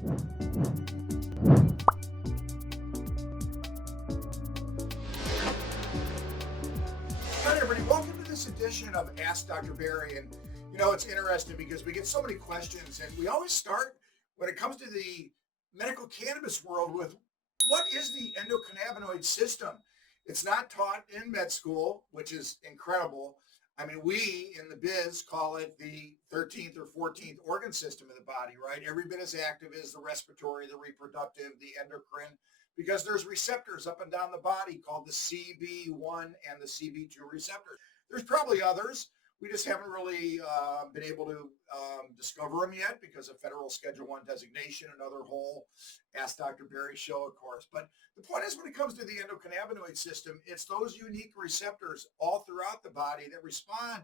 Hi, everybody. Welcome to this edition of Ask Dr. Barry. And, it's interesting because we get so many questions, and we always start when it comes to the medical cannabis world with what is the endocannabinoid system? It's not taught in med school, which is incredible. I mean, we in the biz call it the 13th or 14th organ system of the body, right? Every bit as active as the respiratory, the reproductive, the endocrine, because there's receptors up and down the body called the CB1 and the CB2 receptors. There's probably others. We just haven't really been able to discover them yet because of federal Schedule 1 designation, another whole Ask Dr. Barry show, of course. But the point is, when it comes to the endocannabinoid system, it's those unique receptors all throughout the body that respond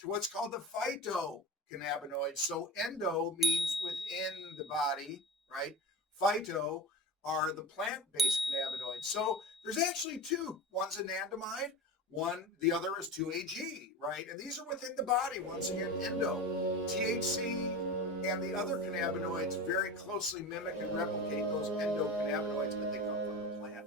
to what's called the phytocannabinoids. So endo means within the body, right? Phyto are the plant-based cannabinoids. So there's actually two. One's anandamide. The other is 2-AG, right? And these are within the body, once again, endo. THC and the other cannabinoids very closely mimic and replicate those endocannabinoids, but they come from the plant.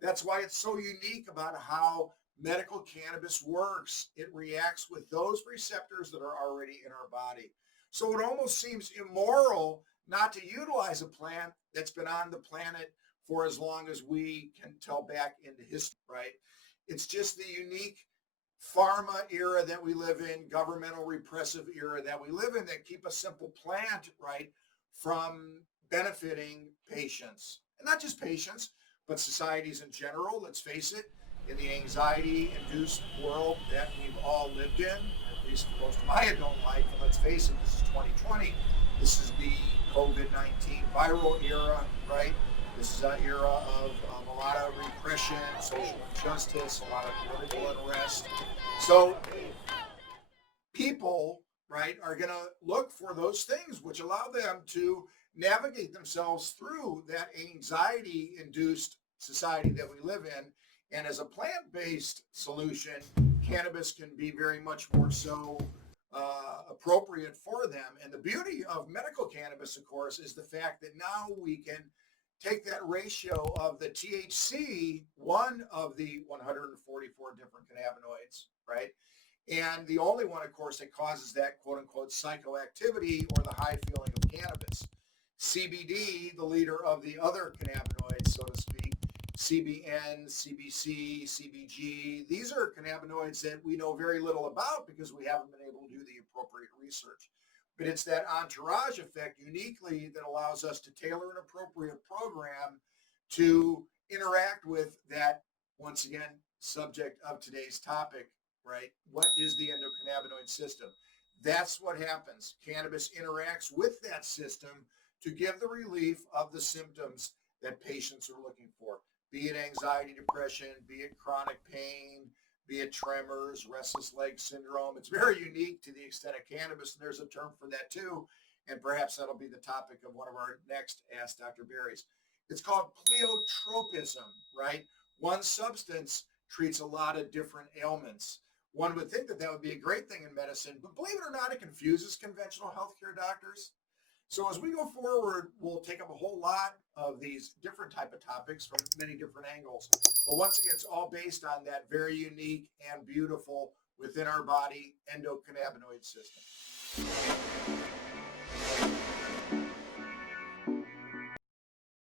That's why it's so unique about how medical cannabis works. It reacts with those receptors that are already in our body. So it almost seems immoral not to utilize a plant that's been on the planet for as long as we can tell back into history, right? It's just the unique pharma era that we live in, governmental repressive era that we live in, that keep a simple plant, right, from benefiting patients. And not just patients, but societies in general. Let's face it, in the anxiety-induced world that we've all lived in, at least most of my adult life, and let's face it, this is 2020. This is the COVID-19 viral era, right? This is an era of a lot of repression, social injustice, a lot of political unrest. So people, right, are going to look for those things which allow them to navigate themselves through that anxiety-induced society that we live in. And as a plant-based solution, cannabis can be very much more so appropriate for them. And the beauty of medical cannabis, of course, is the fact that now we can take that ratio of the THC, one of the 144 different cannabinoids, right? And the only one, of course, that causes that quote-unquote psychoactivity or the high feeling of cannabis. CBD, the leader of the other cannabinoids, so to speak, CBN, CBC, CBG. These are cannabinoids that we know very little about because we haven't been able to do the appropriate research. But it's that entourage effect uniquely that allows us to tailor an appropriate program to interact with that, once again, subject of today's topic, right? What is the endocannabinoid system? That's what happens. Cannabis interacts with that system to give the relief of the symptoms that patients are looking for, be it anxiety, depression, be it chronic pain, be it tremors, restless leg syndrome. It's very unique to the extent of cannabis, and there's a term for that too, and perhaps that'll be the topic of one of our next Ask Dr. Barry's. It's called pleiotropism, right? One substance treats a lot of different ailments. One would think that that would be a great thing in medicine, but believe it or not, it confuses conventional healthcare doctors. So as we go forward, we'll take up a whole lot of these different type of topics from many different angles. But once again, it's all based on that very unique and beautiful within our body endocannabinoid system.